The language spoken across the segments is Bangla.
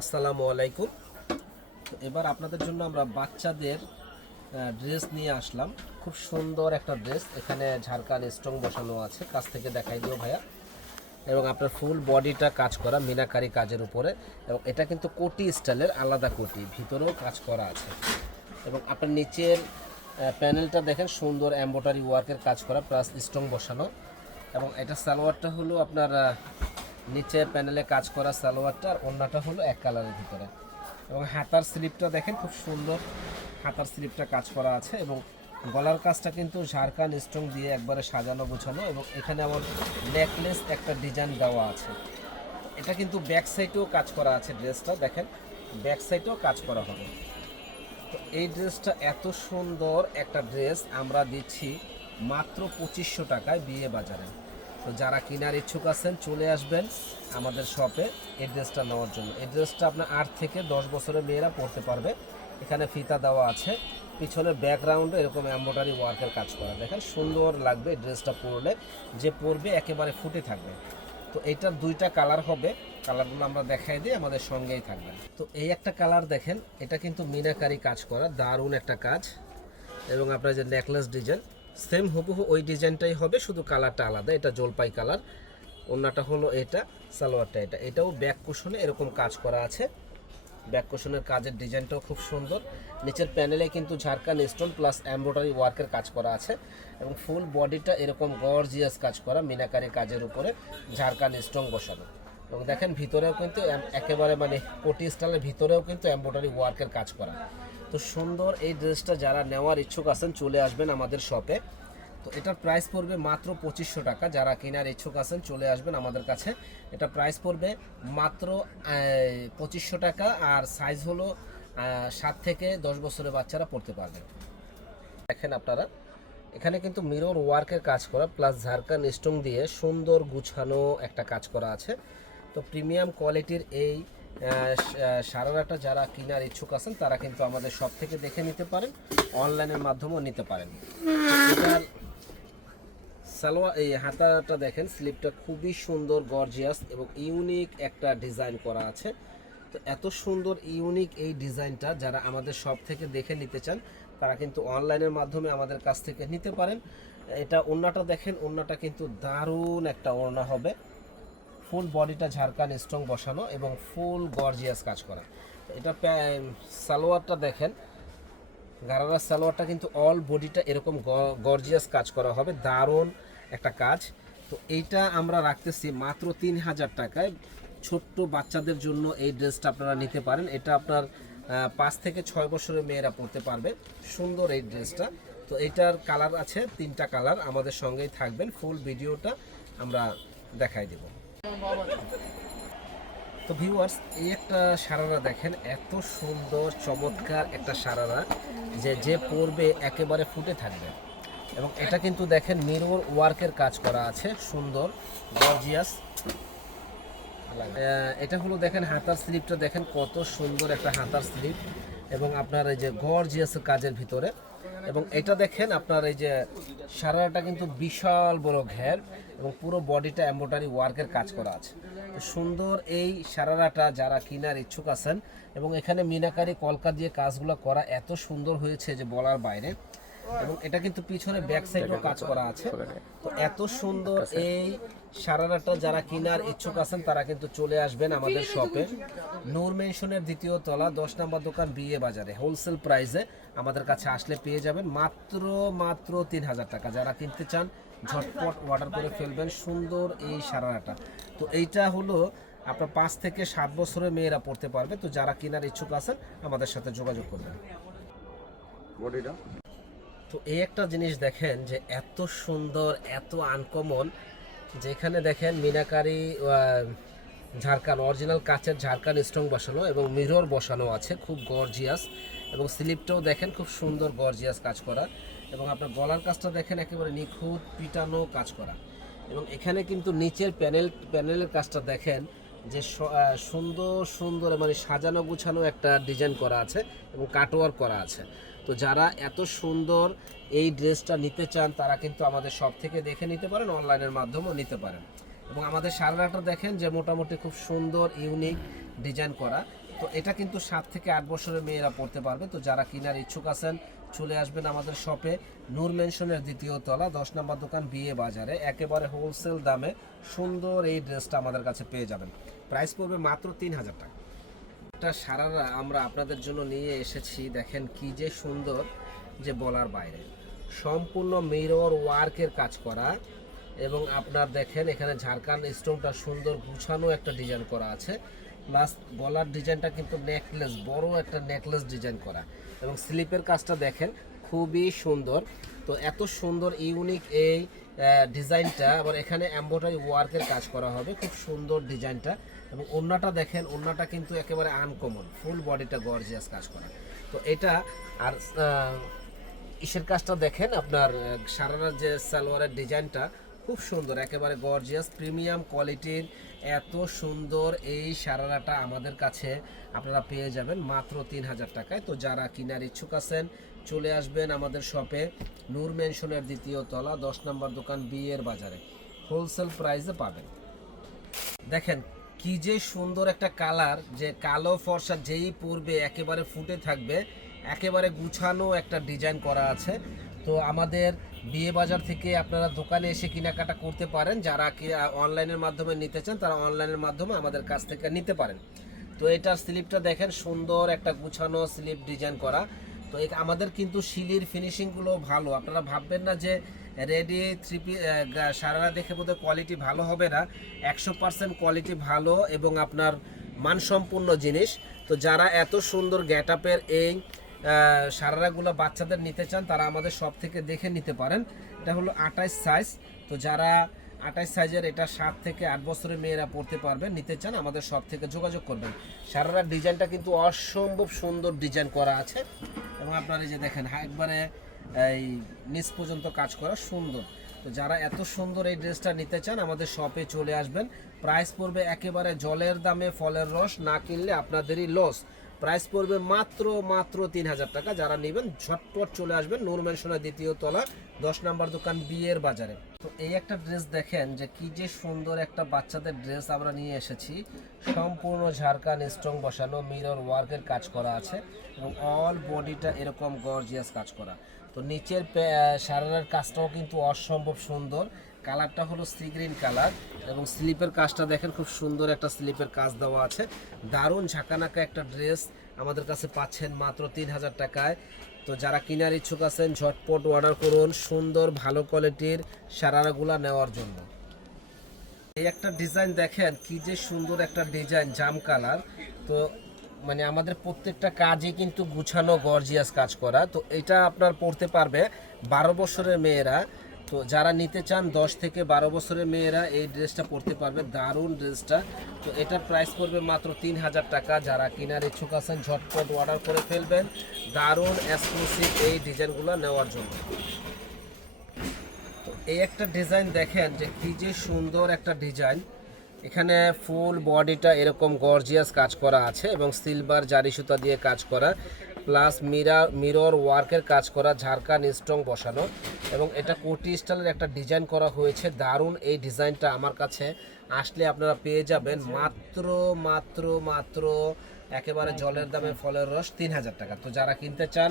আসসালামু আলাইকুম। এবার আপনাদের জন্য আমরা বাচ্চাদের ড্রেস নিয়ে আসলাম। খুব সুন্দর একটা ড্রেস এখানে ঝাড়খান স্ট্রং বসানো আছে। কাছ থেকে দেখাই দিও ভাইয়া। এবং আপনার ফুল বডিটা কাজ করা, মিনাকারি কাজের উপরে। এবং এটা কিন্তু কোটি স্টাইলের আলাদা কোটি। ভিতরেও কাজ করা আছে। এবং আপনার নিচের প্যানেলটা দেখেন, সুন্দর এম্বোটারি ওয়ার্কের কাজ করা প্লাস স্ট্রং বসানো। এবং এটা সালোয়ারটা হলো আপনার নিচে প্যানেলে কাজ করা সালোয়ারটা আর অন্যটা হলো এক কালারের ভিতরে। এবং হাতার স্লিপটা দেখেন খুব সুন্দর। হাতার স্লিপটা কাজ করা আছে এবং গলার কাজটা কিন্তু ঝাড়খান স্ট্রং দিয়ে একবারে সাজানো গোছানো এবং এখানে আমার নেকলেস একটা ডিজাইন দেওয়া আছে। এটা কিন্তু ব্যাক সাইডেও কাজ করা আছে ড্রেসটা, দেখেন। ব্যাক সাইডেও কাজ করা হবে। তো এই ড্রেসটা এত সুন্দর একটা ড্রেস আমরা দিচ্ছি মাত্র পঁচিশশো টাকায় বিয়ে বাজারে। তো যারা কেনার ইচ্ছুক আছেন, চলে আসবেন আমাদের শপে এই ড্রেসটা নেওয়ার জন্য। এই ড্রেসটা আপনার আট থেকে দশ বছরের মেয়েরা পরতে পারবে। এখানে ফিতা দেওয়া আছে। পিছনের ব্যাকগ্রাউন্ডে এরকম এম্ব্রয়ডারি ওয়ার্কের কাজ করা। দেখেন, সুন্দর লাগবে ড্রেসটা পরলে যে পরবে একেবারে ফুটে থাকবে। তো এইটার দুইটা কালার হবে। কালারগুলো আমরা দেখাই দিই, আমাদের সঙ্গেই থাকবেন। তো এই একটা কালার দেখেন, এটা কিন্তু মিনাকারি কাজ করা। দারুণ একটা কাজ। এবং আপনার যে নেকলেস ডিজাইন সেম হুবহু ওই ডিজাইনটাই হবে, শুধু কালারটা আলাদা। এটা জলপাই কালার অন্যটা হলো এটা, সালোয়ারটা এটা। এটাও ব্যাক কুশনে এরকম কাজ করা আছে। ব্যাক কুশনের কাজের ডিজাইনটাও খুব সুন্দর। নিচের প্যানেলে কিন্তু ঝাড়খান স্টোন প্লাস এমব্রয়ডারি ওয়ার্কের কাজ করা আছে এবং ফুল বডিটা এরকম গর্জিয়াস কাজ করা, মিনাকারি কাজের উপরে ঝাড়খান স্টোন বসানো। এবং দেখেন ভিতরেও কিন্তু একেবারে মানে কোটি স্টাইলের ভিতরেও কিন্তু এমব্রয়ডারি ওয়ার্কের কাজ করা। তো সুন্দর এই ড্রেসটা যারা নেওয়ার ইচ্ছুক আছেন, চলে আসবেন আমাদের শপে। তো এটার প্রাইস পড়বে মাত্র পঁচিশশো টাকা। যারা কেনার ইচ্ছুক আছেন, চলে আসবেন আমাদের কাছে। এটা প্রাইস পড়বে মাত্র পঁচিশশো টাকা আর সাইজ হলো সাত থেকে দশ বছরের বাচ্চারা পড়তে পারবে। দেখেন আপনারা, এখানে কিন্তু মিরর ওয়ার্কের কাজ করা প্লাস ঝাড়খান স্টোন দিয়ে সুন্দর গুছানো একটা কাজ করা আছে। তো প্রিমিয়াম কোয়ালিটির এই সারারাটা যারা কেনার ইচ্ছুক আছেন, তারা কিন্তু আমাদের সব থেকে দেখে নিতে পারেন, অনলাইনের মাধ্যমেও নিতে পারেন। সালোয়ার, এই হাতাটা দেখেন, স্লিপটা খুবই সুন্দর, গর্জিয়াস এবং ইউনিক একটা ডিজাইন করা আছে। তো এত সুন্দর, ইউনিক এই ডিজাইনটা যারা আমাদের সব থেকে দেখে নিতে চান, তারা কিন্তু অনলাইনের মাধ্যমে আমাদের কাছ থেকে নিতে পারেন। এটা ওড়নাটা দেখেন, ওড়নাটা কিন্তু দারুণ একটা ওড়না হবে। ফুল বডিটা ঝাড়খান স্ট্রং বসানো এবং ফুল গর্জিয়াস কাজ করা। এটা সালোয়ারটা দেখেন। গারারা সালোয়ারটা কিন্তু অল বডিটা এরকম গর্জিয়াস কাজ করা হবে, দারুণ একটা কাজ। তো এইটা আমরা রাখতেছি মাত্র তিন হাজার টাকায়। ছোট্ট বাচ্চাদের জন্য এই ড্রেসটা আপনারা নিতে পারেন। এটা আপনার পাঁচ থেকে ছয় বছরের মেয়েরা পরতে পারবে। সুন্দর এই ড্রেসটা। তো এটার কালার আছে, তিনটা কালার আমাদের সঙ্গেই থাকবেন। ফুল ভিডিওটা আমরা দেখাই দেব। তো ভিউয়ার্স এই একটা সারারা দেখেন, এত সুন্দর, চমৎকার একটা সারারা যে যে পরবে একেবারে ফুটে থাকবে। এবং এটা কিন্তু দেখেন মিরর ওয়ার্কের কাজ করা আছে, সুন্দর গর্জিয়াস এটা হলো দেখেন, হাতার স্লিপটা দেখেন, কত সুন্দর একটা হাতার স্লিপ এবং আপনার এই যে গর্জিয়াস কাজের ভিতরে এবং এটা দেখেন আপনার এই যে সারাটা কিন্তু বিশাল বড় ঘের এবং পুরো বডিটা এম্ব্রয়ডারি ওয়ার্কের কাজ করা আছে। তো সুন্দর এই সারারাটা যারা কিনার ইচ্ছুক আছেন এবং এখানে মিনাকারি কলকা দিয়ে কাজগুলো করা এত সুন্দর হয়েছে যে বলার বাইরে এবং এটা কিন্তু পিছনে ব্যাক সাইডেও কাজ করা আছে। তো এত সুন্দর এই সারারাটা যারা কিনার ইচ্ছুক আছেন তারা কিন্তু চলে আসবেন আমাদের শপে। নূর মেনশনের দ্বিতীয় তলা দশ নম্বর দোকান বিয়ে বাজারে। হোলসেল প্রাইসে আমাদের কাছে আসলে পেয়ে যাবেন মাত্র মাত্র তিন হাজার টাকা। যারা কিনতে চান ঝটপট অর্ডার করে ফেলবেন সুন্দর এই সারারাটা তো এইটা হলো আপনার পাঁচ থেকে সাত বছরের মেয়েরা পড়তে পারবে। তো যারা কেনার ইচ্ছুক আছেন আমাদের সাথে যোগাযোগ করবেন। তো এই একটা জিনিস দেখেন যে এত সুন্দর এত আনকমন যেখানে দেখেন মিনাকারি ঝাড়খান অরিজিনাল কাচের ঝাড়খান স্ট্রং বসানো এবং মিরর বসানো আছে, খুব গর্জিয়াস এবং স্লিপটাও দেখেন খুব সুন্দর গর্জিয়াস কাজ করা। এবং আপনার গলার কাজটা দেখেন একেবারে নিখুঁত, পিটানো কাজ করা। এবং এখানে কিন্তু নিচের প্যানেল প্যানেলের কাজটা দেখেন যে সুন্দর সুন্দর মানে সাজানো গুছানো একটা ডিজাইন করা আছে এবং কাটওয়ার করা আছে। তো যারা এত সুন্দর এই ড্রেসটা নিতে চান, তারা কিন্তু আমাদের সব থেকে দেখে নিতে পারেন, অনলাইনের মাধ্যমেও নিতে পারেন। এবং আমাদের সারাটা দেখেন যে মোটামুটি খুব সুন্দর ইউনিক ডিজাইন করা। তো এটা কিন্তু সাত থেকে আট বছরের মেয়েরা পড়তে পারবে। তো যারা কেনার ইচ্ছুক আছেন, চলে আসবেন আমাদের শপে নূর মেনশনের দ্বিতীয় তলা, দশ নম্বর দোকান বিয়ে বাজারে। একেবারে হোলসেল দামে সুন্দর এই ড্রেসটা আমাদের কাছে পেয়ে যাবেন। প্রাইস পড়বে মাত্র তিন হাজার টাকা। একটা সারারা আমরা আপনাদের জন্য নিয়ে এসেছি। দেখেন কি যে সুন্দর যে বলার বাইরে। সম্পূর্ণ মিরর ওয়ার্কের কাজ করা এবং আপনার দেখেন এখানে ঝাড়খান্ড স্টোনটা সুন্দর গুছানো একটা ডিজাইন করা আছে। প্লাস গলার ডিজাইনটা কিন্তু নেকলেস, বড় একটা নেকলেস ডিজাইন করা। এবং স্লিপের কাজটা দেখেন খুবই সুন্দর। তো এত সুন্দর, ইউনিক এই ডিজাইনটা। আবার এখানে এম্ব্রয়ডারি ওয়ার্কের কাজ করা হবে। খুব সুন্দর ডিজাইনটা। এবং ওন্নাটা দেখেন ওন্নাটা কিন্তু একেবারে আনকমন ফুল বডিটা গর্জিয়াস কাজ করা। তো এটা, আর ইসের কাজটা দেখেন, আপনার সারানার যে সালোয়ারের ডিজাইনটা, খুব সুন্দর, একেবারে গর্জিয়াস প্রিমিয়াম কোয়ালিটির এত সুন্দর এই সারারাটা আমাদের কাছে আপনারা পেয়ে যাবেন মাত্র তিন হাজার টাকায়। তো যারা কিনার ইচ্ছুক আছেন চলে আসবেন আমাদের শপে। নূর মেনশনের দ্বিতীয় তলা, দশ নম্বর দোকান বিয়ের বাজারে। হোলসেল প্রাইসে পাবেন। দেখেন, কি যে সুন্দর একটা কালার, যে কালো ফর্সা যেই পূর্বে, একেবারে ফুটে থাকবে, একেবারে গুছানো একটা ডিজাইন করা আছে। তো আমাদের বিয়ে বাজার থেকে আপনারা দোকানে এসে কেনাকাটা করতে পারেন। যারা কি অনলাইনের মাধ্যমে নিতে চান, তারা অনলাইনের মাধ্যমে আমাদের কাছ থেকে নিতে পারেন। তো এটার স্লিপটা দেখেন, সুন্দর একটা গুছানো স্লিপ ডিজাইন করা। তো আমাদের কিন্তু শিলির ফিনিশিংগুলো ভালো। আপনারা ভাববেন না যে রেডি থ্রি পি সারারা দেখে বোধহয় কোয়ালিটি ভালো হবে না। একশো পার্সেন্ট কোয়ালিটি ভালো এবং আপনার মানসম্পন্ন জিনিস। তো যারা এত সুন্দর গ্যাট আপের এই সারারাগুলো বাচ্চাদের নিতে চান, তারা আমাদের সব থেকে দেখে নিতে পারেন। এটা হলো আঠাইশ সাইজ তো যারা আঠাইশ সাইজের এটা সাত থেকে আট বছরের মেয়েরা পড়তে পারবে, নিতে চান, আমাদের সব থেকে যোগাযোগ করবেন। সারারার ডিজাইনটা কিন্তু অসম্ভব সুন্দর ডিজাইন করা আছে। এবং আপনার এই যে দেখেন একবারে, এই নিচ পর্যন্ত কাজ করা সুন্দর। তো যারা এত সুন্দর এই ড্রেসটা নিতে চান, আমাদের শপে চলে আসবেন। প্রাইস পড়বে একেবারে জলের দামে, ফলের রস না কিনলে আপনাদেরই লস প্রাইস পড়বে মাত্র মাত্র তিন হাজার টাকা। যারা নেবেন, ঝটপট চলে আসবেন নূর মেনশনের দ্বিতীয় তলা, দশ নম্বর দোকান বিয়ের বাজারে। তো এই একটা ড্রেস দেখেন যে কি যে সুন্দর একটা বাচ্চাদের ড্রেস আমরা নিয়ে এসেছি। সম্পূর্ণ ঝাড়খান স্ট্রং বসানো, মিরর ওয়ার্কের কাজ করা আছে এবং অল বডিটা এরকম গর্জিয়াস কাজ করা। তো নিচের সারানার কাজটাও কিন্তু অসম্ভব সুন্দর। কালারটা হলো সি গ্রিন কালার এবং স্লিপের কাজটা দেখেন খুব সুন্দর একটা স্লিপের কাজ দেওয়া আছে। দারুণ ঝাঁকানাকা একটা ড্রেস আমাদের কাছে পাচ্ছেন মাত্র তিন হাজার টাকায়। তো যারা কেনার ইচ্ছুক আছেন, ঝটপট অর্ডার করুন সুন্দর, ভালো কোয়ালিটির সারারাগুলা নেওয়ার জন্য। এই একটা ডিজাইন দেখেন, কি যে সুন্দর একটা ডিজাইন জাম কালার। তো মানে আমাদের প্রত্যেকটা কাজই কিন্তু গুছানো গর্জিয়াস কাজ করা। তো এটা আপনার পড়তে পারবে বারো বছরের মেয়েরা। তো যারা নিতে চান, দশ থেকে বারো বছরের মেয়েরা এই ড্রেসটা পরতে পারবে, দারুণ ড্রেসটা। তো এটার প্রাইস পড়বে মাত্র তিন হাজার টাকা। যারা কেনার ইচ্ছুক আছেন, ঝটপট অর্ডার করে ফেলবেন। দারুণ এক্সক্লুসিভ এই ডিজাইনগুলো নেওয়ার জন্য। তো এই একটা ডিজাইন দেখেন যে কি যে সুন্দর একটা ডিজাইন। এখানে ফুল বডিটা এরকম গর্জিয়াস কাজ করা আছে এবং সিলভার জারি সুতা দিয়ে কাজ করা। প্লাস মিরার, মিরর ওয়ার্কের কাজ করা ঝাড়খান স্ট্রং বসানো এবং এটা কোটি স্টাইলের একটা ডিজাইন করা হয়েছে। দারুণ এই ডিজাইনটা আমার কাছে আসলে আপনারা পেয়ে যাবেন। মাত্র মাত্র মাত্র একেবারে জলের দামে ফলের রস তিন হাজার টাকা। তো যারা কিনতে চান,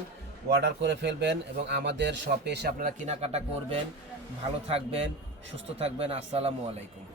অর্ডার করে ফেলবেন এবং আমাদের শপে এসে আপনারা কেনাকাটা করবেন। ভালো থাকবেন, সুস্থ থাকবেন। আসসালামু আলাইকুম।